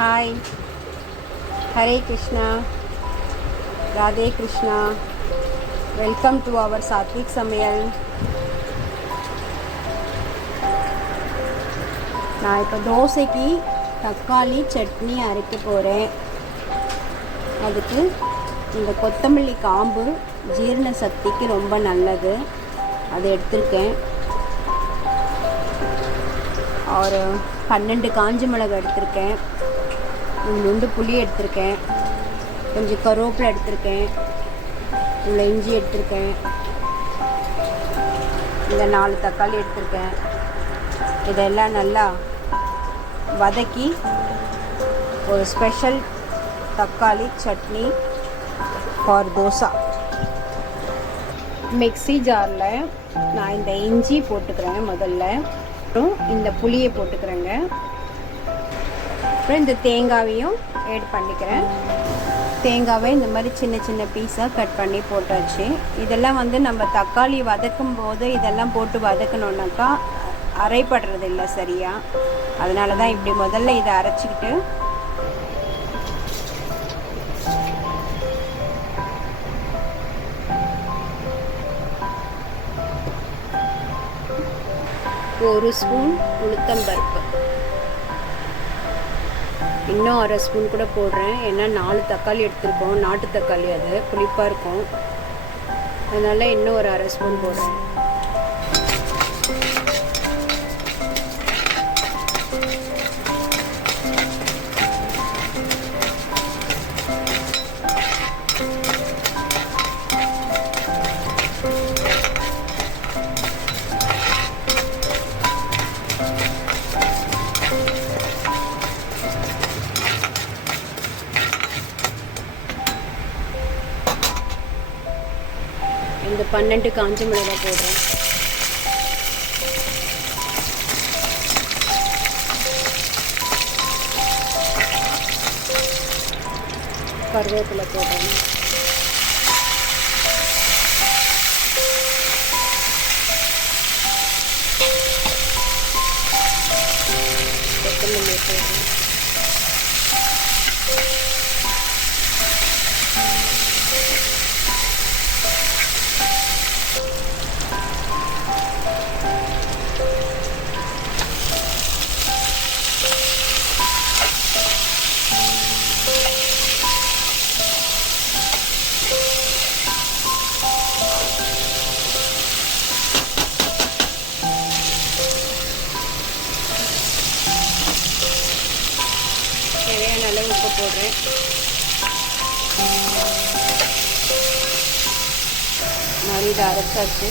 Hi, Hare Krishna, Radhe Krishna. Welcome to our Satvik சமையல். நான் இப்போ தோசைக்கு தக்காளி சட்னி அரைக்க போகிறேன். அதுக்கு இந்த கொத்தமல்லி காம்பு ஜீரண சக்திக்கு ரொம்ப நல்லது, அதை எடுத்திருக்கேன். ஒரு 12 காஞ்ச மிளகு எடுத்திருக்கேன். 2 புளி எடுத்திருக்கேன். கொஞ்சம் கருவேப்பிலை எடுத்திருக்கேன். இவ்வளோ இஞ்சி எடுத்திருக்கேன். இந்த 4 தக்காளி எடுத்திருக்கேன். இதெல்லாம் நல்லா வதக்கி ஒரு ஸ்பெஷல் தக்காளி சட்னி ஃபார் தோசா. மிக்ஸி ஜாரில் நான் இந்த இஞ்சி போட்டுக்கிறேன் முதல்ல. அப்புறம் இந்த புளியை போட்டுக்கிறேங்க. அப்புறம் இந்த தேங்காவையும் ஆட் பண்ணிக்கிறேன். தேங்காவை இந்த மாதிரி சின்ன சின்ன பீஸாக கட் பண்ணி போட்டாச்சு. இதெல்லாம் நம்ம தக்காளி வதக்கும் போது இதெல்லாம் போட்டு வதக்கணுன்னாக்கா அரைப்படுறது இல்லை சரியா. அதனால தான் இப்படி முதல்ல இதை அரைச்சிக்கிட்டு ஒரு ஸ்பூன் உளுத்தம்பருப்பு, இன்னும் 1/2 ஸ்பூன் கூட போடுறேன். ஏன்னா 4 தக்காளி எடுத்துருக்கோம், நாட்டு தக்காளி, அது புளிப்பாக இருக்கும். அதனால் இன்னும் ஒரு 1/2 ஸ்பூன் போடுறேன். இந்த 12 காஞ்ச மிளகாய் போடுறேன். கருவேப்பிலை போடுறேன். கொத்தமல்லி போடுறேன். தேவையான அளவு உப்பு போடுறேன். மாதிரி இதை அரைச்சாச்சு.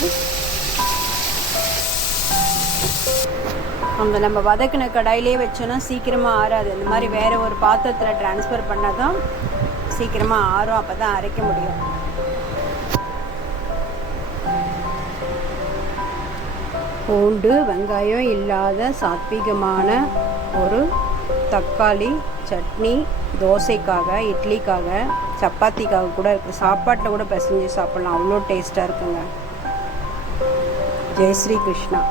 நம்ம வதக்கின கடாயிலே வச்சோன்னா சீக்கிரமாக ஆறாது. இந்த மாதிரி வேறு ஒரு பாத்திரத்தில் ட்ரான்ஸ்ஃபர் பண்ணால் தான் சீக்கிரமாக ஆறும். அப்போ தான் அரைக்க முடியும். பூண்டு வெங்காயம் இல்லாத சாத்வீகமான ஒரு தக்காளி சட்னி தோசைக்காக, இட்லிக்காக, சப்பாத்திக்காக கூட இருக்குது. சாப்பாட்டில் கூட பிசைஞ்சு சாப்பிட்லாம், அவ்வளோ டேஸ்ட்டாக இருக்குங்க. Jai Sri Krishna.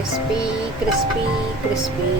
Crispy, crispy, crispy.